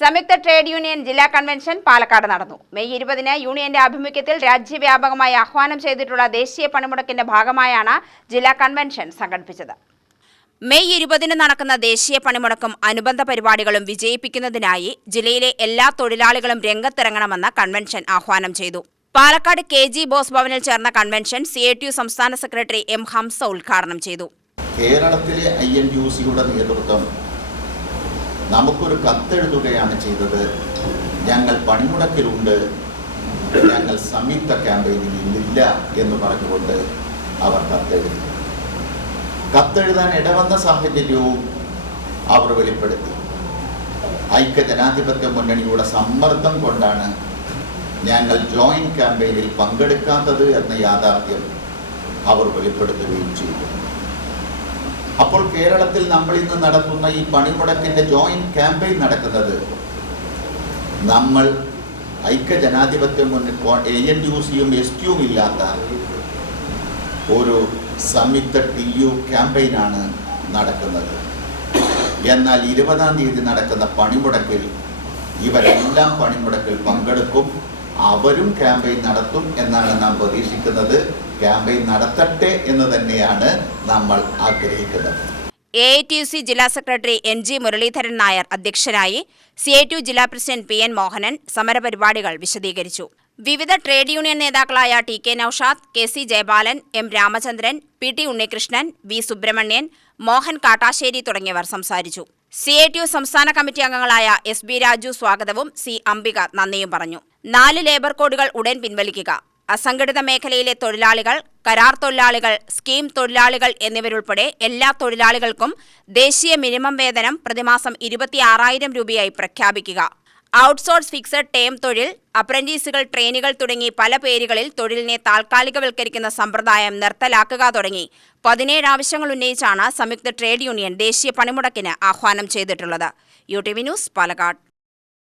സംയുക്ത trade union ജില്ലാ convention Palakkad നടന്നു. മെയ് 20-ന് യൂണിയന്റെ ആഭിമുഖ്യത്തിൽ രാജ്യവ്യാപകമായി ആഹ്വാനം ചെയ്തിട്ടുള്ള ദേശീയ പണിമുടക്കിന്റെ ഭാഗമായാണ് ജില്ലാ കൺവെൻഷൻ സംഘടിപ്പിച്ചത്. മെയ് 20-ന് നടക്കുന്ന ദേശീയ പണിമുടക്കും അനുബന്ധ പരിപാടികളും വിജയിപ്പിക്കുന്നതിനായി ജില്ലയിലെ എല്ലാ തൊഴിലാളികളും രംഗത്തിറങ്ങണമെന്ന് കൺവെൻഷൻ ആഹ്വാനം ചെയ്തു. പാലക്കാട് KG ബോസ് ഭവനിൽ ചേർന്ന കൺവെൻഷൻ CITU സംസ്ഥാന സെക്രട്ടറി M ഹംസ ഉദ്ഘാടനം ചെയ്തു. കേരളത്തിലെ INTUCയുടെ നേതൃത്വം നമുക്കൊരു കത്തെഴുതുകയാണ് ചെയ്തത്. ഞങ്ങൾ പണിമുടക്കിലുണ്ട്, ഞങ്ങൾ സംയുക്ത ക്യാമ്പയിനിൽ ഇല്ല എന്ന് പറഞ്ഞുകൊണ്ട് അവർ കത്തെഴുതാൻ ഇടവന്ന സാഹചര്യവും അവർ വെളിപ്പെടുത്തി. ഐക്യജനാധിപത്യ മുന്നണിയുടെ സമ്മർദ്ദം കൊണ്ടാണ് ഞങ്ങൾ ജോയിന്റ് ക്യാമ്പയിനിൽ പങ്കെടുക്കാത്തത് എന്ന യാഥാർത്ഥ്യം അവർ വെളിപ്പെടുത്തുകയും ചെയ്തു. അപ്പോൾ കേരളത്തിൽ നമ്മൾ ഇന്ന് നടത്തുന്ന ഈ പണിമുടക്കിന്റെ ജോയിന്റ് ക്യാമ്പയിൻ നടക്കുന്നത് നമ്മൾ ഐക്യജനാധിപത്യ മുന്നണി ANTUCയും STUവും ഇല്ലാത്ത ഒരു സംയുക്ത TU ക്യാമ്പയിനാണ് നടക്കുന്നത്. എന്നാൽ 20-ാം തീയതി നടക്കുന്ന പണിമുടക്കിൽ ഇവരെല്ലാം പണിമുടക്കിൽ പങ്കെടുക്കും, അവരും ക്യാമ്പയിൻ നടത്തും എന്നാണ് നാം പ്രതീക്ഷിക്കുന്നത്. ക്യാമ്പയിൻ നടത്തട്ടെ എന്ന് തന്നെയാണ് നമ്മൾ ആഗ്രഹിക്കുന്നത്. AITUC ജില്ലാ സെക്രട്ടറി NG മുരളീധരൻ നായർ അധ്യക്ഷനായി. CITU ജില്ലാ പ്രസിഡന്റ് PN മോഹനൻ സമരപരിപാടികൾ വിശദീകരിച്ചു. വിവിധ ട്രേഡ് യൂണിയൻ നേതാക്കളായ TK Noushad, KC Jayabalan, M Ramachandran, PT Unnikrishnan, V Subramanian, Mohan Kattassery തുടങ്ങിയവർ സംസാരിച്ചു. CITU സംസ്ഥാന കമ്മിറ്റി അംഗങ്ങളായ SB രാജു സ്വാഗതവും C അംബിക നന്ദിയും പറഞ്ഞു. 4 ലേബർ കോഡുകൾ ഉടൻ പിൻവലിക്കുക, അസംഘടിത മേഖലയിലെ തൊഴിലാളികൾ, കരാർ തൊഴിലാളികൾ, സ്കീം തൊഴിലാളികൾ എന്നിവരുൾപ്പെടെ എല്ലാ തൊഴിലാളികൾക്കും ദേശീയ മിനിമം വേതനം പ്രതിമാസം 26,000 രൂപയായി പ്രഖ്യാപിക്കുക, ഔട്ട്സോഴ്സ് ഫിക്സഡ് ടേം തൊഴിൽ, അപ്രന്റീസുകൾ, ട്രെയിനികൾ തുടങ്ങി പല പേരുകളിൽ തൊഴിലിനെ താൽക്കാലികവൽക്കരിക്കുന്ന സമ്പ്രദായം നിർത്തലാക്കുക തുടങ്ങി 17 ആവശ്യങ്ങൾ ഉന്നയിച്ചാണ് സംയുക്ത ട്രേഡ് യൂണിയൻ ദേശീയ പണിമുടക്കിന് ആഹ്വാനം ചെയ്തിട്ടുള്ളത്. UTV news, Palakkad.